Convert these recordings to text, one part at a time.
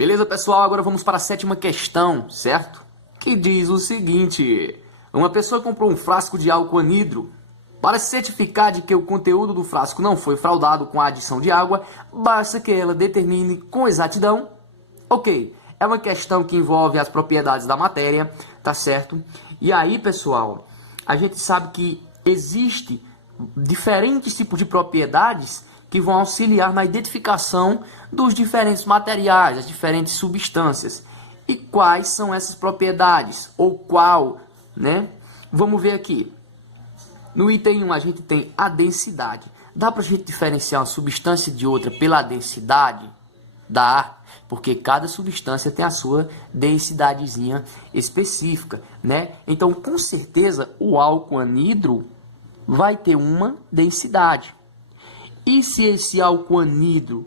Beleza, pessoal? Agora vamos para a sétima questão, certo? Que diz o seguinte: uma pessoa comprou um frasco de álcool anidro. Para se certificar de que o conteúdo do frasco não foi fraudado com a adição de água, basta que ela determine com exatidão. Ok, é uma questão que envolve as propriedades da matéria, tá certo? E aí, pessoal, a gente sabe que existe diferentes tipos de propriedades que vão auxiliar na identificação dos diferentes materiais, das diferentes substâncias. E quais são essas propriedades? Ou qual, né? Vamos ver aqui. No item 1 a gente tem a densidade. Dá para a gente diferenciar uma substância de outra pela densidade? Dá, porque cada substância tem a sua densidadezinha específica, né? Então, com certeza, o álcool anidro vai ter uma densidade. E se esse álcool anidro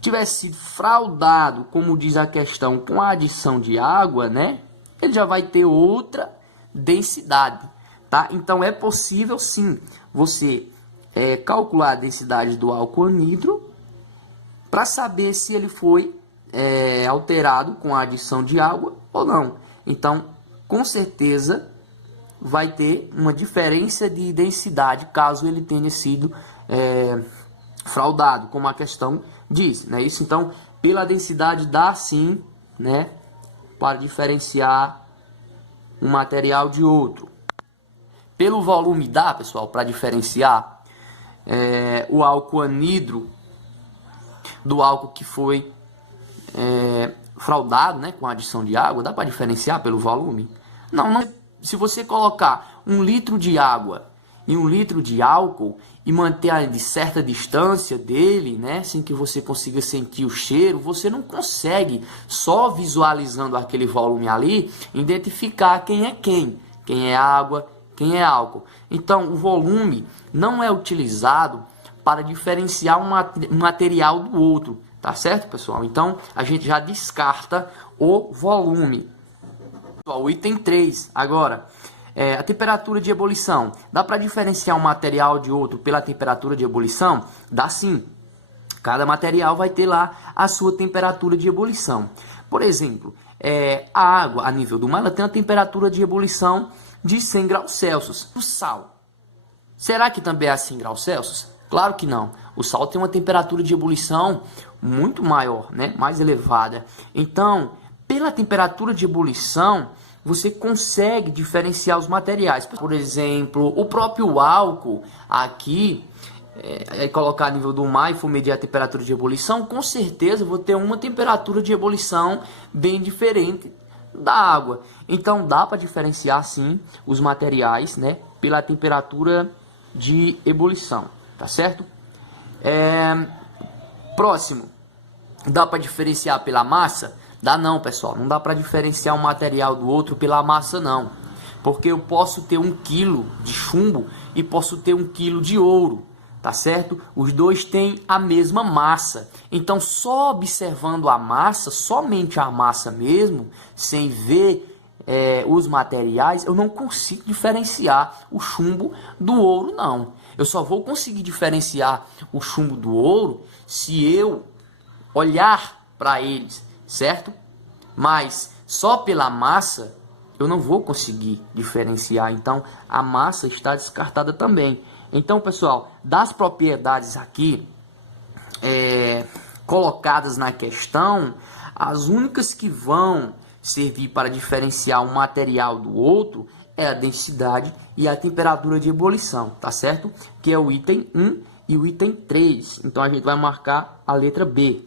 tivesse sido fraudado, como diz a questão, com a adição de água, né? Ele já vai ter outra densidade, tá? Então é possível sim você calcular a densidade do álcool anidro para saber se ele foi alterado com a adição de água ou não. Então, com certeza vai ter uma diferença de densidade caso ele tenha sido fraudado, como a questão diz, né? Isso, então, pela densidade dá sim, né, para diferenciar um material de outro. Pelo volume dá, pessoal, para diferenciar o álcool anidro do álcool que foi fraudado, né, com a adição de água. Dá para diferenciar pelo volume? Não. Se você colocar 1 litro de água e 1 litro de álcool e manter a de certa distância dele, né, sem que você consiga sentir o cheiro, você não consegue, só visualizando aquele volume ali, identificar quem é água, quem é álcool. Então, o volume não é utilizado para diferenciar um material do outro, tá certo, pessoal? Então, a gente já descarta o volume. O item 3, agora, a temperatura de ebulição. Dá para diferenciar um material de outro pela temperatura de ebulição? Dá sim. Cada material vai ter lá a sua temperatura de ebulição. Por exemplo, a água a nível do mar ela tem uma temperatura de ebulição de 100 graus Celsius. O sal, será que também é 100 graus Celsius? Claro que não. O sal tem uma temperatura de ebulição muito maior, né? Mais elevada. Então, pela temperatura de ebulição, você consegue diferenciar os materiais. Por exemplo, o próprio álcool aqui, colocar a nível do mar e for medir a temperatura de ebulição, com certeza vou ter uma temperatura de ebulição bem diferente da água. Então dá para diferenciar sim os materiais, né, pela temperatura de ebulição, tá certo? Próximo, dá para diferenciar pela massa? Dá não, pessoal, não dá para diferenciar um material do outro pela massa não, porque eu posso ter 1 quilo de chumbo e posso ter 1 quilo de ouro, tá certo? Os dois têm a mesma massa, então só observando a massa, somente a massa mesmo, sem ver os materiais, eu não consigo diferenciar o chumbo do ouro não. Eu só vou conseguir diferenciar o chumbo do ouro se eu olhar para eles, certo? Mas só pela massa eu não vou conseguir diferenciar, então a massa está descartada também. Então, pessoal, das propriedades aqui colocadas na questão, as únicas que vão servir para diferenciar um material do outro é a densidade e a temperatura de ebulição, tá certo? Que é o item 1 e o item 3. Então a gente vai marcar a letra B.